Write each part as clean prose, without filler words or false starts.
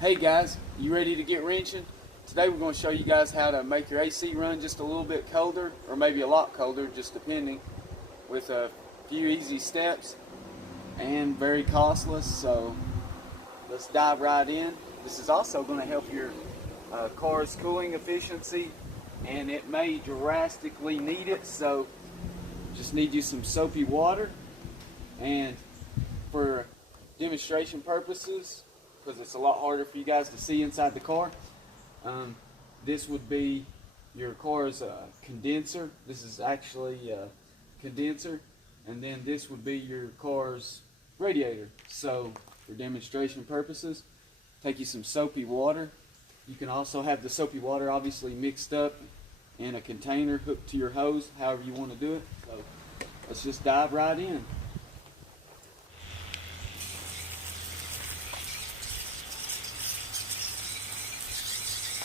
Hey guys, you ready to get wrenching? Today we're going to show you guys how to make your AC run just a little bit colder, or maybe a lot colder, just depending, with a few easy steps and very costless. So let's dive right in. This is also going to help your car's cooling efficiency, and it may drastically need it. So just need you some soapy water, and for demonstration purposes, because it's a lot harder for you guys to see inside the car, this would be your car's condenser. This is actually a condenser, and then this would be your car's radiator. So for demonstration purposes, take you some soapy water. You can also have the soapy water obviously mixed up in a container hooked to your hose, however you want to do it. So let's just dive right in.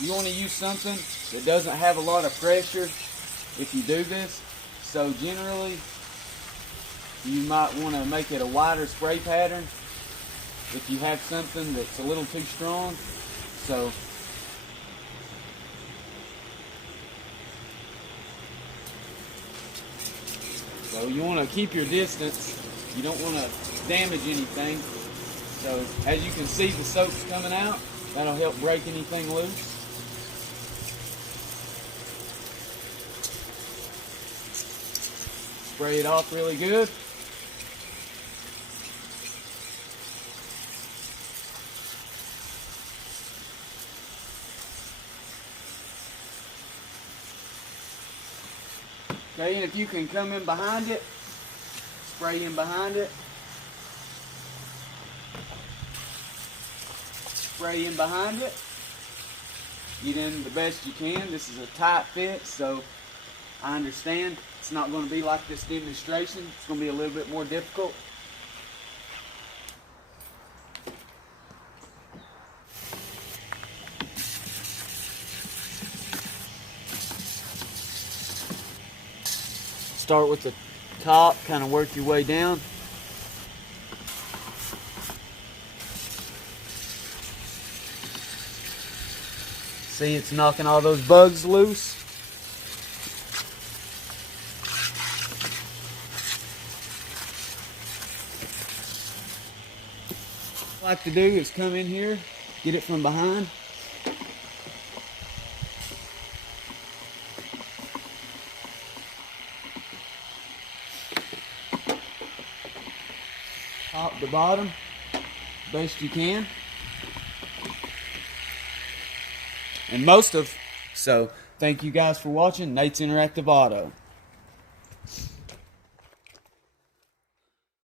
You want to use something that doesn't have a lot of pressure if you do this. So generally, you might want to make it a wider spray pattern if you have something that's a little too strong. So you want to keep your distance. You don't want to damage anything. So as you can see, the soap's coming out. That'll help break anything loose. Spray it off really good. Okay, and if you can come in behind it, spray in behind it. Spray in behind it. Get in the best you can. This is a tight fit, so I understand it's not going to be like this demonstration. It's going to be a little bit more difficult. Start with the top, kind of work your way down. See, it's knocking all those bugs loose. What I like to do is come in here, get it from behind. Top to bottom, best you can. And so thank you guys for watching Nate's Interactive Auto.